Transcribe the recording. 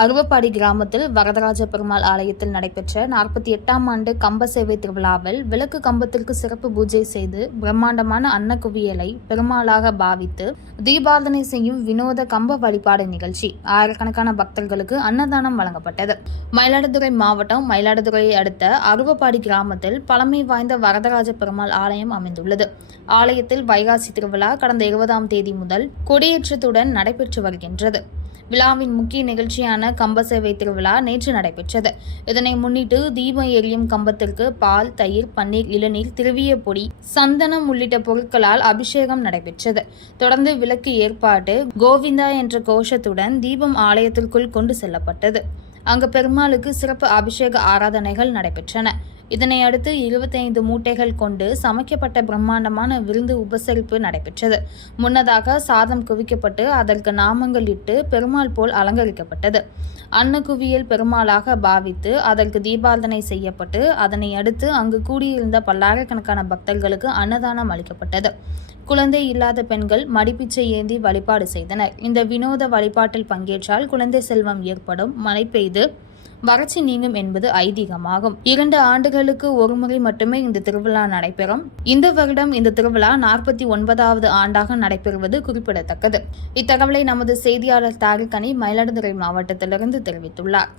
அருவப்பாடி கிராமத்தில் வரதராஜ பெருமாள் ஆலயத்தில் நடைபெற்ற நாற்பத்தி எட்டாம் ஆண்டு கம்ப சேவை திருவிழாவில் விளக்கு கம்பத்திற்கு சிறப்பு பூஜை செய்து பிரம்மாண்டமான அன்னக்குவியலை பெருமாளாக பாவித்து தீபாரதனை செய்யும் வினோத கம்ப வழிபாடு நிகழ்ச்சி. ஆயிரக்கணக்கான பக்தர்களுக்கு அன்னதானம் வழங்கப்பட்டது. மயிலாடுதுறை மாவட்டம் மயிலாடுதுறையை அடுத்த அருவப்பாடி கிராமத்தில் பழமை வாய்ந்த வரதராஜ பெருமாள் ஆலயம் அமைந்துள்ளது. ஆலயத்தில் வைகாசி திருவிழா கடந்த இருபதாம் தேதி முதல் கொடியேற்றத்துடன் நடைபெற்று வருகின்றது. விழாவின் முக்கிய நிகழ்ச்சியான கம்ப சேவை திருவிழா நேற்று நடைபெற்றது. இதனை முன்னிட்டு தீபம் எரியும் கம்பத்திற்கு பால் தயிர் பன்னீர் இளநீர் திருவிய பொடி சந்தனம் உள்ளிட்ட பொருட்களால் அபிஷேகம் நடைபெற்றது. தொடர்ந்து விளக்கு ஏற்பாடு கோவிந்தா என்ற கோஷத்துடன் தீபம் ஆலயத்திற்குள் கொண்டு செல்லப்பட்டது. அங்கு பெருமாளுக்கு சிறப்பு அபிஷேக ஆராதனைகள் நடைபெற்றன. இதனை அடுத்து இருபத்தைந்து மூட்டைகள் கொண்டு சமைக்கப்பட்ட பிரம்மாண்டமான விருந்து உபசரிப்பு நடைபெற்றது. முன்னதாக சாதம் குவிக்கப்பட்டு அதற்கு நாமங்கள் இட்டு பெருமாள் போல் அலங்கரிக்கப்பட்டது. அன்னக்குவியல் பெருமாளாக பாவித்து அதற்கு தீபாரதனை செய்யப்பட்டு அதனை அடுத்து அங்கு கூடியிருந்த பல்லாயிரக்கணக்கான பக்தர்களுக்கு அன்னதானம் அளிக்கப்பட்டது. குழந்தை இல்லாத பெண்கள் மடிப்பிச்சை ஏந்தி வழிபாடு செய்தனர். இந்த வினோத வழிபாட்டில் பங்கேற்றால் குழந்தை செல்வம் ஏற்படும். மழை பெய்து வறட்சி நீங்கும் என்பது ஐதீகமாகும். இரண்டு ஆண்டுகளுக்கு ஒருமுறை மட்டுமே இந்த திருவிழா நடைபெறும். இந்த வருடம் இந்த திருவிழா நாற்பத்தி ஒன்பதாவது ஆண்டாக நடைபெறுவது குறிப்பிடத்தக்கது. இத்தகவலை நமது செய்தியாளர் தாரிகனி மயிலாடுதுறை மாவட்டத்திலிருந்து தெரிவித்துள்ளார்.